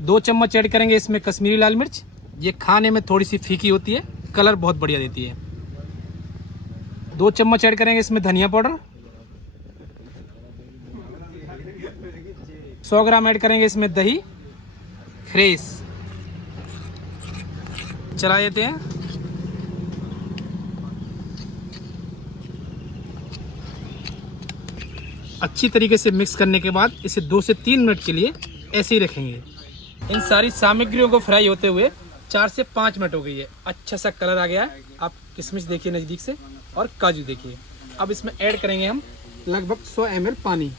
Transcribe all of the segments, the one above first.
2 चम्मच ऐड करेंगे इसमें कश्मीरी लाल मिर्च। ये खाने में थोड़ी सी फीकी होती है, कलर बहुत बढ़िया देती है। 2 चम्मच ऐड करेंगे इसमें धनिया पाउडर। 100 ग्राम ऐड करेंगे इसमें दही फ्रेश। चला देते हैं। अच्छी तरीके से मिक्स करने के बाद इसे 2 से 3 मिनट के लिए ऐसे ही रखेंगे। इन सारी सामग्रियों को फ्राई होते हुए 4 से 5 मिनट हो गई है। अच्छा सा कलर आ गया है। आप किशमिश देखिए नज़दीक से और काजू देखिए। अब इसमें ऐड करेंगे हम लगभग 100 ml पानी।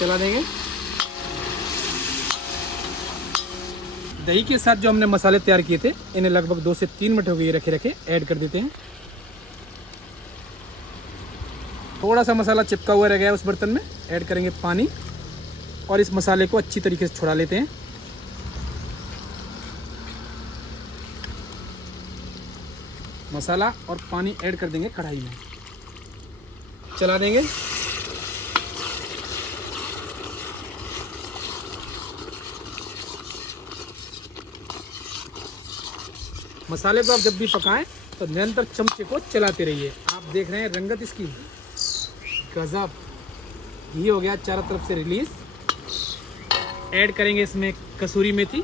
चला देंगे। दही के साथ जो हमने मसाले तैयार किए थे इन्हें लगभग 2 से 3 मिनट हो गए रखे ऐड कर देते हैं। थोड़ा सा मसाला चिपका हुआ रह गया है उस बर्तन में। ऐड करेंगे पानी और इस मसाले को अच्छी तरीके से छुड़ा लेते हैं। मसाला और पानी ऐड कर देंगे कढ़ाई में। चला देंगे। मसाले को आप जब भी पकाएं तो निरंतर चमचे को चलाते रहिए। आप देख रहे हैं रंगत इसकी गजब। घी हो गया चारों तरफ से रिलीज। ऐड करेंगे इसमें कसूरी मेथी,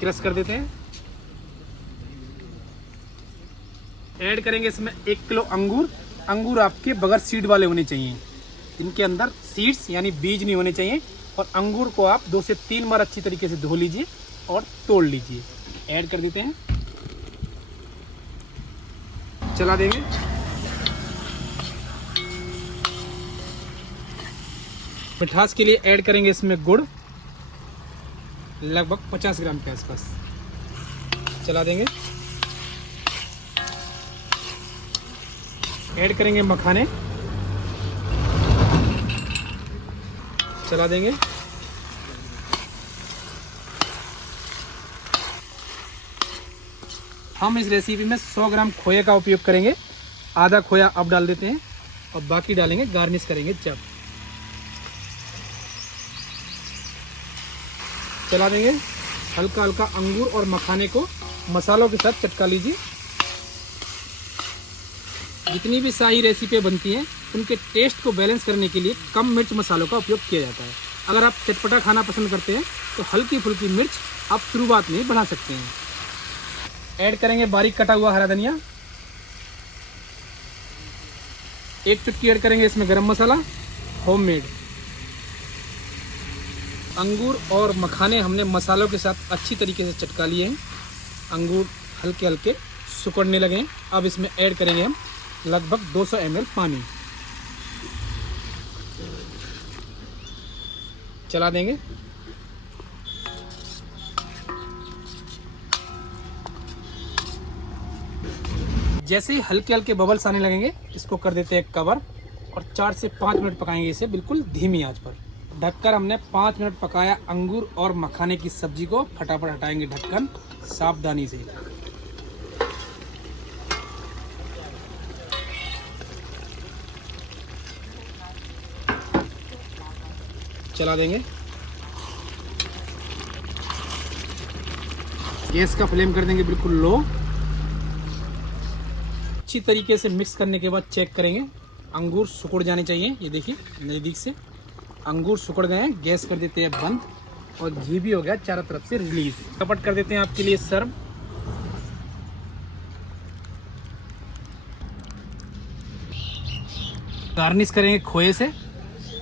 क्रश कर देते हैं। ऐड करेंगे इसमें 1 किलो अंगूर। अंगूर आपके बगैर सीड वाले होने चाहिए, इनके अंदर सीड्स यानी बीज नहीं होने चाहिए। और अंगूर को आप 2 से 3 बार अच्छी तरीके से धो लीजिए और तोड़ लीजिए। ऐड कर देते हैं। चला देंगे। मिठास के लिए ऐड करेंगे इसमें गुड़ लगभग 50 ग्राम के आसपास। चला देंगे। ऐड करेंगे मखाने। चला देंगे। हम इस रेसिपी में 100 ग्राम खोए का उपयोग करेंगे। आधा खोया अब डाल देते हैं और बाकी डालेंगे गार्निश करेंगे जब। चला देंगे। हल्का हल्का अंगूर और मखाने को मसालों के साथ चटका लीजिए। जितनी भी शाही रेसिपी बनती हैं उनके टेस्ट को बैलेंस करने के लिए कम मिर्च मसालों का उपयोग किया जाता है। अगर आप चटपटा खाना पसंद करते हैं तो हल्की फुल्की मिर्च आप शुरुआत में बढ़ा सकते हैं। ऐड करेंगे बारीक कटा हुआ हरा धनिया। 1 चुटकी ऐड करेंगे इसमें गरम मसाला होममेड। अंगूर और मखाने हमने मसालों के साथ अच्छी तरीके से चटका लिए हैं। अंगूर हल्के हल्के सिकुड़ने लगे हैं। अब इसमें ऐड करेंगे हम लगभग 200 ml पानी। चला देंगे। जैसे ही हल्के हल्के बबल्स आने लगेंगे इसको कर देते हैं कवर और 4 से 5 मिनट पकाएंगे इसे बिल्कुल धीमी आंच पर। ढककर हमने 5 मिनट पकाया अंगूर और मखाने की सब्जी को। फटाफट हटाएंगे ढक्कन सावधानी से। चला देंगे। गैस का फ्लेम कर देंगे बिल्कुल लो। अच्छी तरीके से मिक्स करने के बाद चेक करेंगे। अंगूर सिकुड़ जाने चाहिए। ये देखिए नज़दीक से अंगूर सिकुड़ गए हैं। गैस कर देते हैं बंद और घी भी हो गया चारों तरफ से रिलीज। कपट कर देते हैं आपके लिए सर्व। गार्निश करेंगे खोए से।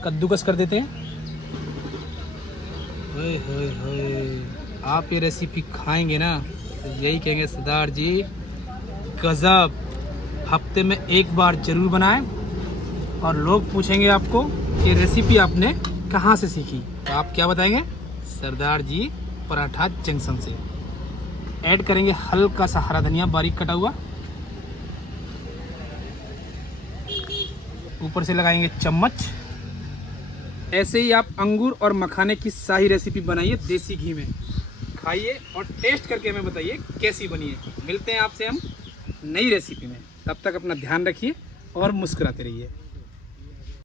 कद्दूकस कर देते हैं। आप ये रेसिपी खाएंगे ना तो यही कहेंगे सरदार जी गजब। हफ्ते में 1 बार जरूर बनाएं और लोग पूछेंगे आपको कि रेसिपी आपने कहाँ से सीखी तो आप क्या बताएंगे? सरदार जी पराठा जंक्शन से। ऐड करेंगे हल्का सा हरा धनिया बारीक कटा हुआ। ऊपर से लगाएंगे चम्मच। ऐसे ही आप अंगूर और मखाने की शाही रेसिपी बनाइए देसी घी में। खाइए और टेस्ट करके हमें बताइए कैसी बनी है। मिलते हैं आपसे हम नई रेसिपी में। तब तक अपना ध्यान रखिए। और मुस्कुराते रहिए।